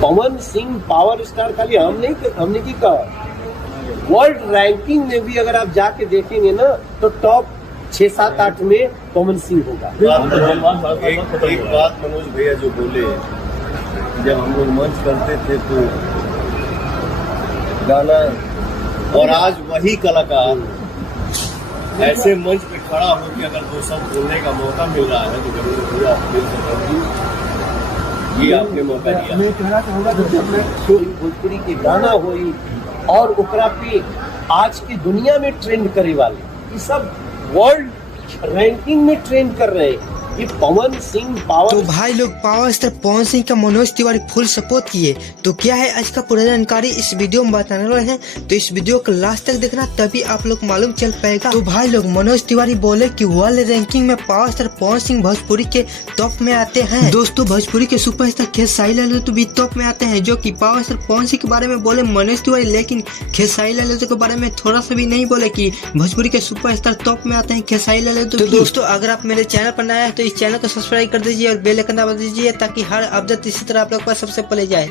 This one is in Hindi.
पवन सिंह पावर स्टार खाली हमने की कहा, वर्ल्ड रैंकिंग में भी अगर आप जाके देखेंगे ना तो टॉप 6, 7, 8 में पवन सिंह होगा। एक बात मनोज भैया जो बोले, जब हम लोग मंच करते थे तो गाना, और आज वही कलाकार ऐसे मंच पे खड़ा होकर अगर दो शब्द बोलने का मौका मिल रहा है तो जरूर पूरा दिल से करती, ये आपने मौका दिया। मैं कहना चाहूँगा जब मैं भोजपुरी के गाना होई और ओकरा पे आज की दुनिया में ट्रेंड करे वाले ये सब वर्ल्ड रैंकिंग में ट्रेंड कर रहे हैं, ये पवन सिंह पावर। तो भाई लोग पावर स्टार पवन सिंह का मनोज तिवारी फुल सपोर्ट किए, तो क्या है आज का पूरा जानकारी इस वीडियो में बताने वाले हैं, तो इस वीडियो को लास्ट तक देखना तभी आप लोग मालूम चल पाएगा। तो भाई लोग मनोज तिवारी बोले कि वर्ल्ड रैंकिंग में पावर स्टार पवन सिंह भोजपुरी के टॉप में आते हैं। दोस्तों भोजपुरी के सुपरस्टार खेसारी लाल तो भी टॉप में आते हैं, जो कि पावर स्टार पवन सिंह के बारे में बोले मनोज तिवारी, लेकिन खेसारी लाल के बारे में थोड़ा सा भी नहीं बोले कि भोजपुरी के सुपरस्टार टॉप में आते हैं खेसारी लाल। तो दोस्तों अगर आप मेरे चैनल पर नए हैं तो इस चैनल को सब्सक्राइब कर दीजिए और बेल आइकन दबा दीजिए ताकि हर अपडेट इसी तरह आप लोग पास सबसे पहले जाए।